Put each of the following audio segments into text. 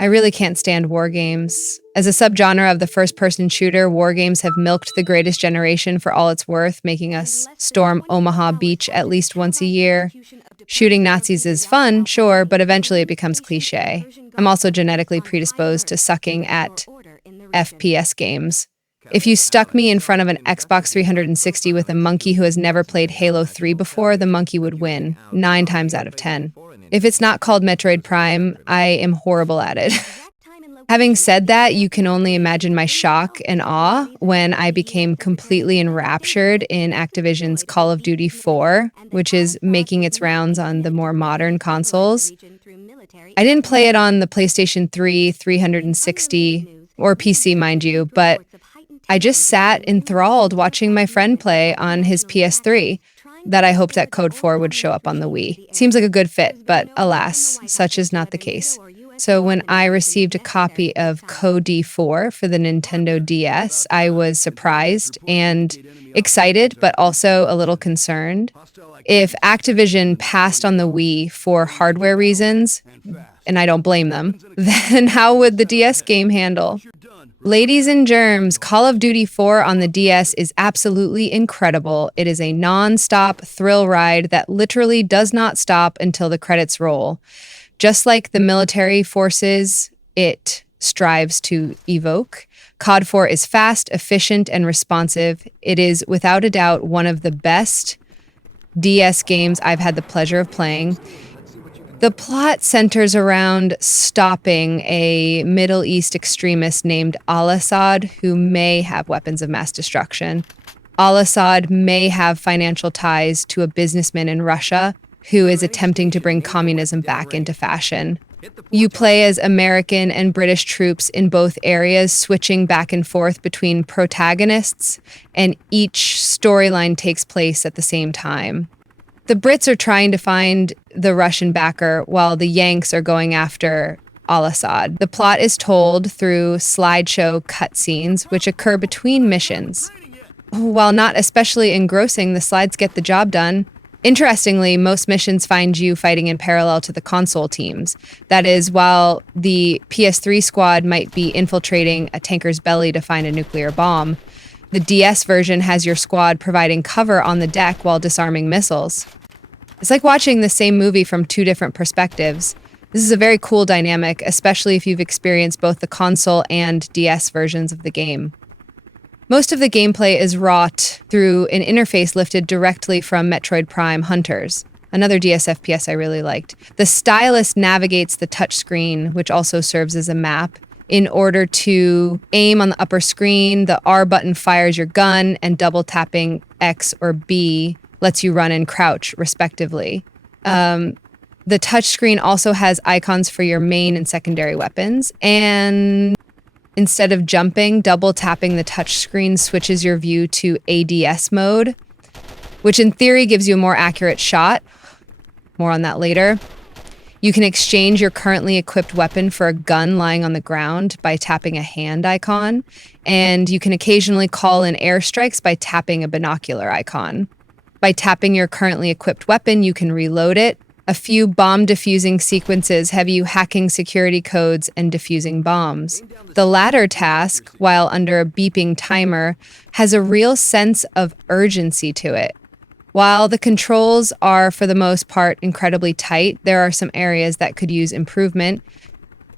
I really can't stand war games. As a subgenre of the first-person shooter, war games have milked the greatest generation for all it's worth, making us storm Omaha Beach at least once a year. Shooting Nazis is fun, sure, but eventually it becomes cliche. I'm also genetically predisposed to sucking at FPS games. If you stuck me in front of an Xbox 360 with a monkey who has never played Halo 3 before, the monkey would win, 9 times out of 10. If it's not called Metroid Prime, I am horrible at it. Having said that, you can only imagine my shock and awe when I became completely enraptured in Activision's Call of Duty 4, which is making its rounds on the more modern consoles. I didn't play it on the PlayStation 3, 360, or PC, mind you, but I just sat enthralled watching my friend play on his PS3 that I hoped that Code 4 would show up on the Wii. Seems like a good fit, but alas, such is not the case. So when I received a copy of Code 4 for the Nintendo DS, I was surprised and excited, but also a little concerned. If Activision passed on the Wii for hardware reasons, and I don't blame them, then how would the DS game handle? Ladies and germs, Call of Duty 4 on the DS is absolutely incredible. It is a non-stop thrill ride that literally does not stop until the credits roll. Just like the military forces it strives to evoke, COD 4 is fast, efficient, and responsive. It is without a doubt one of the best DS games I've had the pleasure of playing. The plot centers around stopping a Middle East extremist named Al-Assad, who may have weapons of mass destruction. Al-Assad may have financial ties to a businessman in Russia who is attempting to bring communism back into fashion. You play as American and British troops in both areas, switching back and forth between protagonists, and each storyline takes place at the same time. The Brits are trying to find the Russian backer while the Yanks are going after Al-Assad. The plot is told through slideshow cutscenes, which occur between missions. While not especially engrossing, the slides get the job done. Interestingly, most missions find you fighting in parallel to the console teams. That is, while the PS3 squad might be infiltrating a tanker's belly to find a nuclear bomb, the DS version has your squad providing cover on the deck while disarming missiles. It's like watching the same movie from two different perspectives. This is a very cool dynamic, especially if you've experienced both the console and DS versions of the game. Most of the gameplay is wrought through an interface lifted directly from Metroid Prime Hunters, another DS FPS I really liked. The stylus navigates the touchscreen, which also serves as a map. In order to aim on the upper screen, the R button fires your gun, and double tapping X or B lets you run and crouch, respectively. The touchscreen also has icons for your main and secondary weapons, and instead of jumping, double tapping the touchscreen switches your view to ADS mode, which in theory gives you a more accurate shot. More on that later. You can exchange your currently equipped weapon for a gun lying on the ground by tapping a hand icon, and you can occasionally call in airstrikes by tapping a binocular icon. By tapping your currently equipped weapon, you can reload it. A few bomb defusing sequences have you hacking security codes and defusing bombs. The latter task, while under a beeping timer, has a real sense of urgency to it. While the controls are, for the most part, incredibly tight, there are some areas that could use improvement.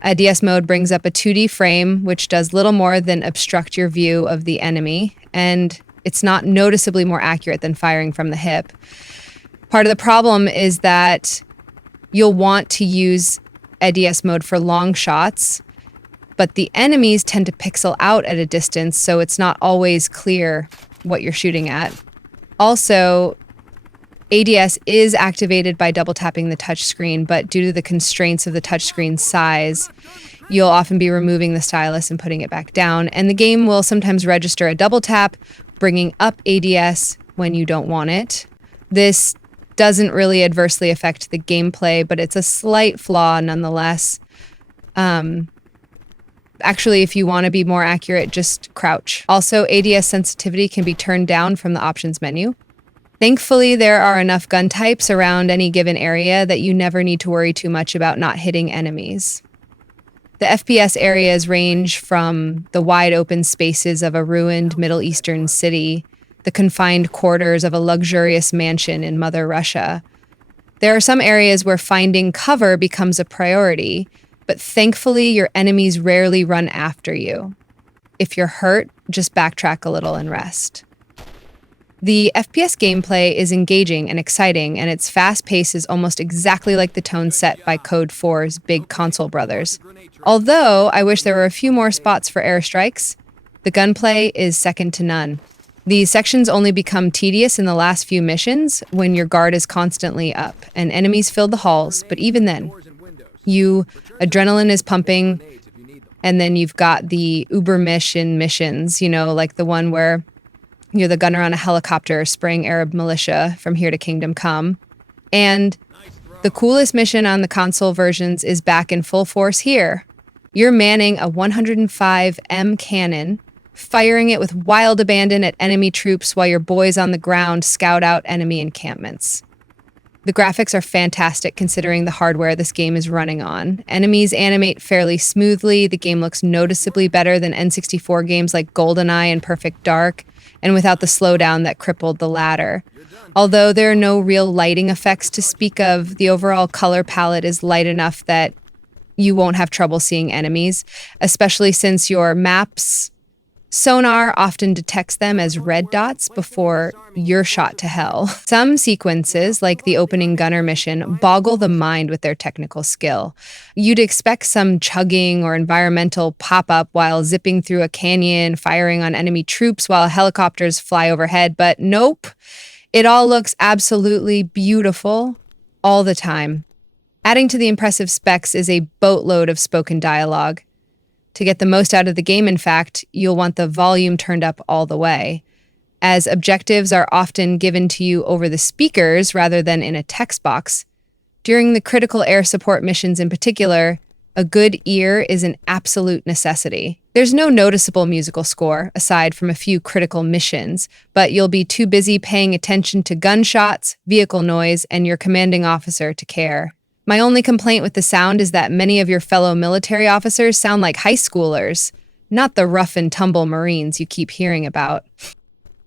DS mode brings up a 2D frame, which does little more than obstruct your view of the enemy, and it's not noticeably more accurate than firing from the hip. Part of the problem is that you'll want to use DS mode for long shots, but the enemies tend to pixel out at a distance, so it's not always clear what you're shooting at. Also, ADS is activated by double tapping the touchscreen, but due to the constraints of the touchscreen size, you'll often be removing the stylus and putting it back down, and the game will sometimes register a double tap, bringing up ADS when you don't want it. This doesn't really adversely affect the gameplay, but it's a slight flaw nonetheless. Actually, if you want to be more accurate, just crouch. Also, ADS sensitivity can be turned down from the options menu. Thankfully, there are enough gun types around any given area that you never need to worry too much about not hitting enemies. The FPS areas range from the wide open spaces of a ruined Middle Eastern city, the confined quarters of a luxurious mansion in Mother Russia. There are some areas where finding cover becomes a priority, but thankfully your enemies rarely run after you. If you're hurt, just backtrack a little and rest. The FPS gameplay is engaging and exciting, and its fast pace is almost exactly like the tone set by Code 4's big console brothers. Although I wish there were a few more spots for airstrikes, the gunplay is second to none. These sections only become tedious in the last few missions when your guard is constantly up and enemies fill the halls, but even then, adrenaline is pumping, and then you've got the uber missions, like the one where you're the gunner on a helicopter spraying Arab militia from here to Kingdom Come. And the coolest mission on the console versions is back in full force here. You're manning a 105M cannon, firing it with wild abandon at enemy troops while your boys on the ground scout out enemy encampments. The graphics are fantastic considering the hardware this game is running on. Enemies animate fairly smoothly, the game looks noticeably better than N64 games like GoldenEye and Perfect Dark, and without the slowdown that crippled the latter. Although there are no real lighting effects to speak of, the overall color palette is light enough that you won't have trouble seeing enemies, especially since your map's sonar often detects them as red dots before you're shot to hell. Some sequences, like the opening gunner mission, boggle the mind with their technical skill. You'd expect some chugging or environmental pop-up while zipping through a canyon, firing on enemy troops while helicopters fly overhead, but nope. It all looks absolutely beautiful all the time. Adding to the impressive specs is a boatload of spoken dialogue. To get the most out of the game, in fact, you'll want the volume turned up all the way, as objectives are often given to you over the speakers rather than in a text box. During the critical air support missions in particular, a good ear is an absolute necessity. There's no noticeable musical score, aside from a few critical missions, but you'll be too busy paying attention to gunshots, vehicle noise, and your commanding officer to care. My only complaint with the sound is that many of your fellow military officers sound like high schoolers, not the rough and tumble Marines you keep hearing about.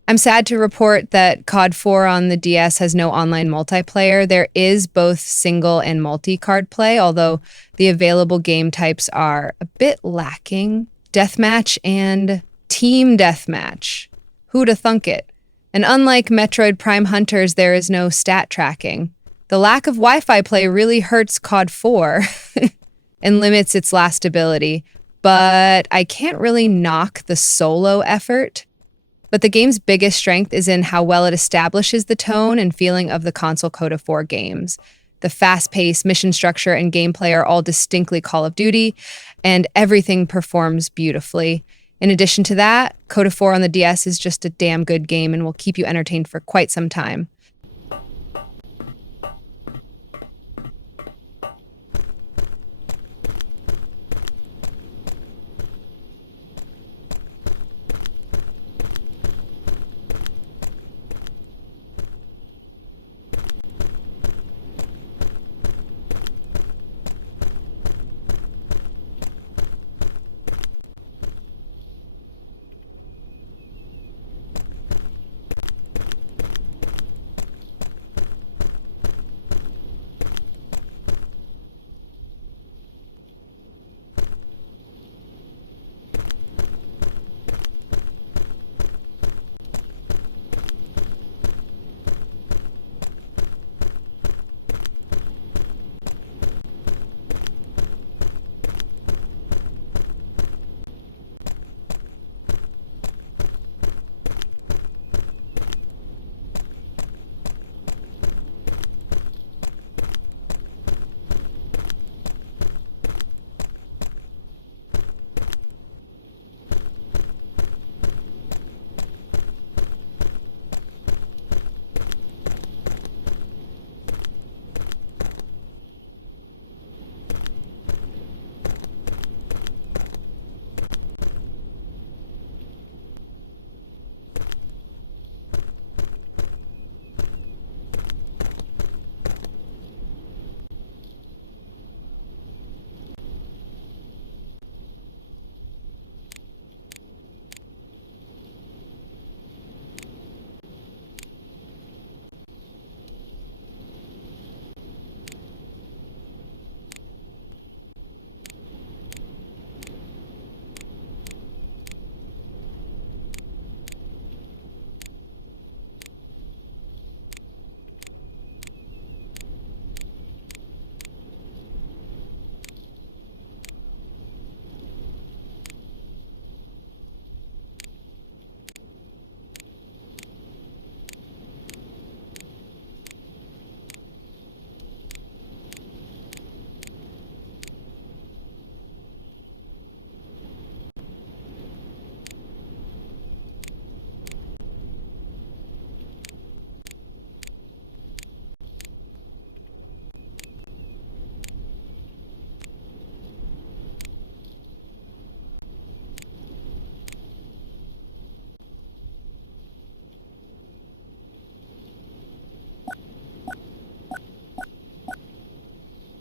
I'm sad to report that COD 4 on the DS has no online multiplayer. There is both single and multi-card play, although the available game types are a bit lacking. Deathmatch and Team Deathmatch. Who'da thunk it? And unlike Metroid Prime Hunters, there is no stat tracking. The lack of Wi-Fi play really hurts COD 4 and limits its lastability, but I can't really knock the solo effort. But the game's biggest strength is in how well it establishes the tone and feeling of the console COD 4 games. The fast-paced mission structure and gameplay are all distinctly Call of Duty, and everything performs beautifully. In addition to that, COD 4 on the DS is just a damn good game and will keep you entertained for quite some time.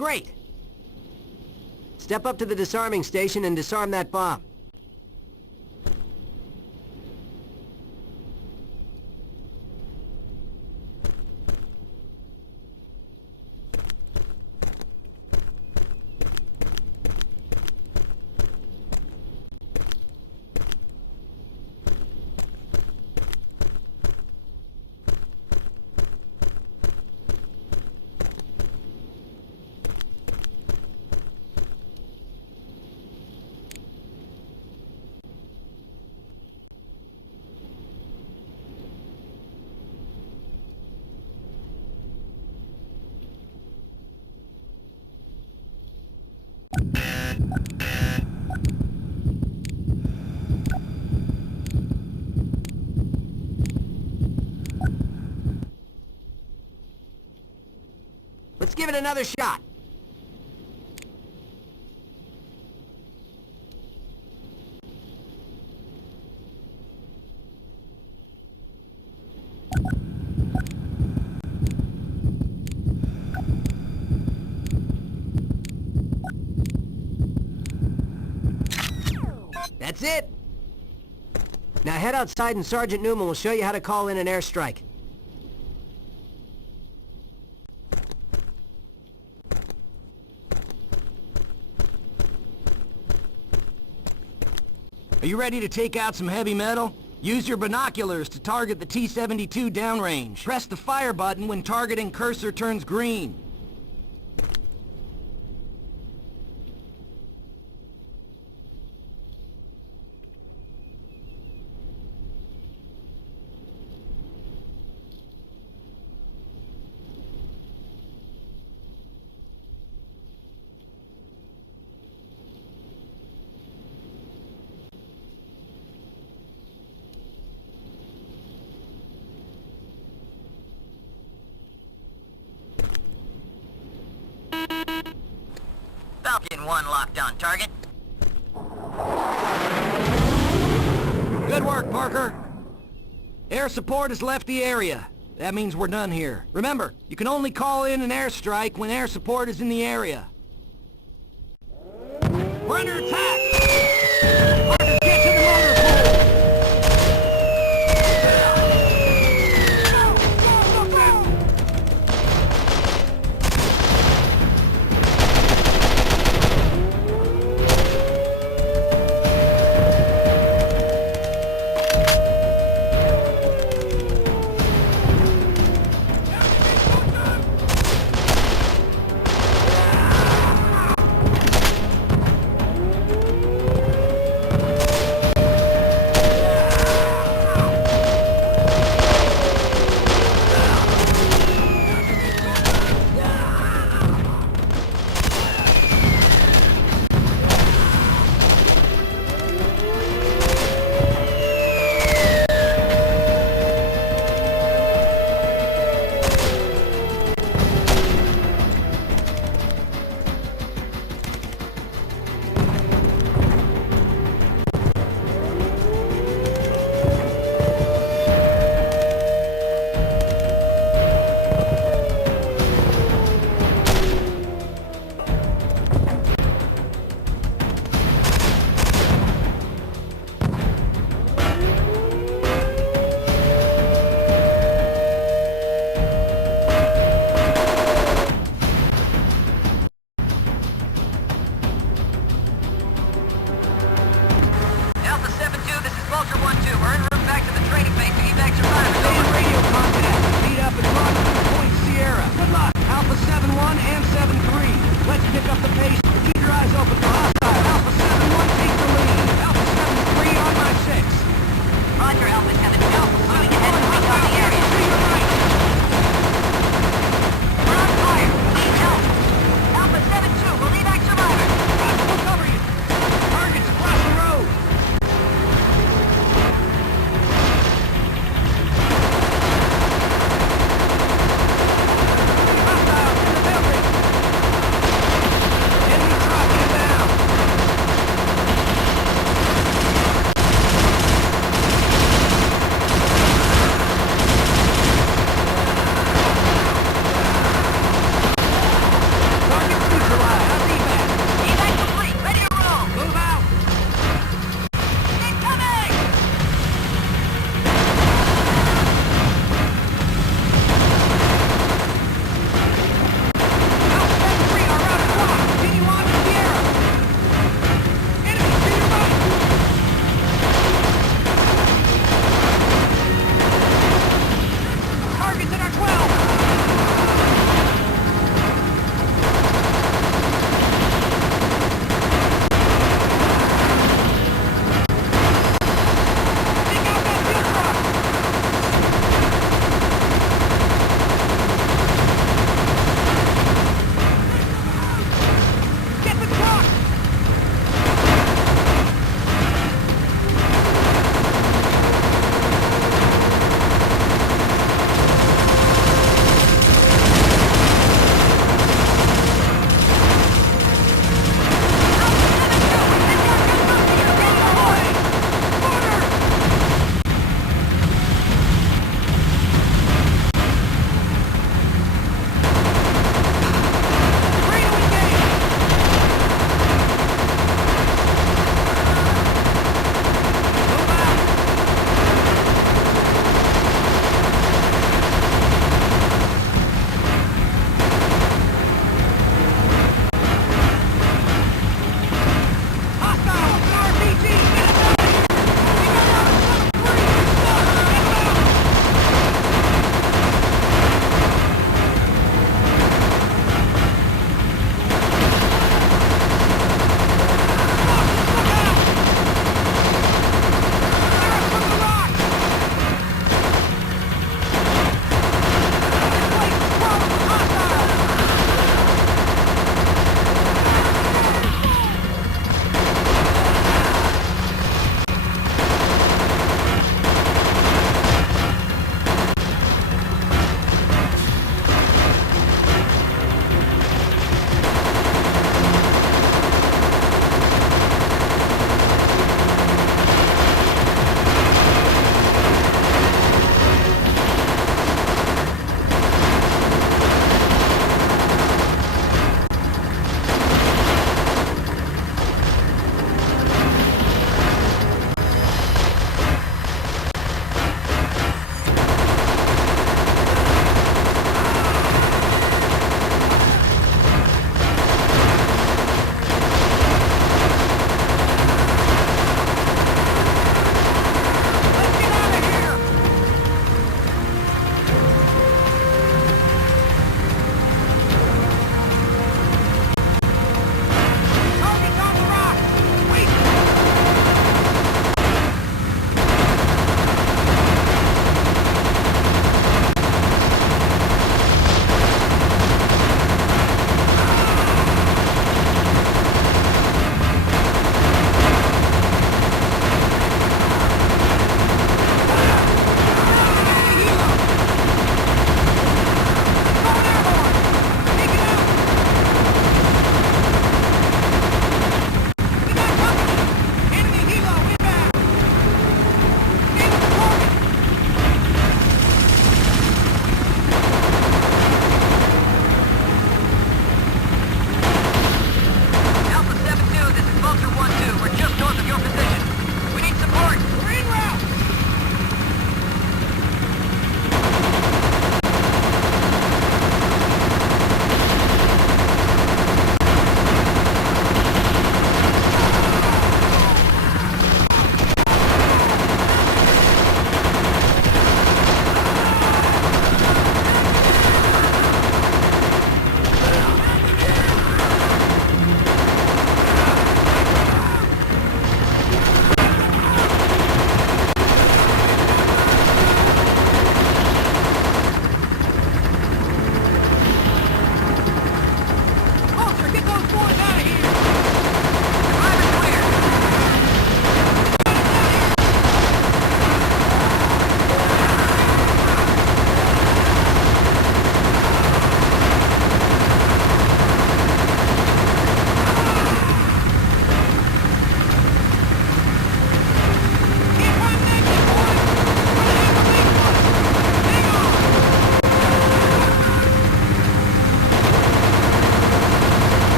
Great! Step up to the disarming station and disarm that bomb. Let's give it another shot. That's it. Now head outside and Sergeant Newman will show you how to call in an airstrike. Are you ready to take out some heavy metal? Use your binoculars to target the T-72 downrange. Press the fire button when targeting cursor turns green. Falcon 1 locked on target. Good work, Parker. Air support has left the area. That means we're done here. Remember, you can only call in an airstrike when air support is in the area. We're under attack!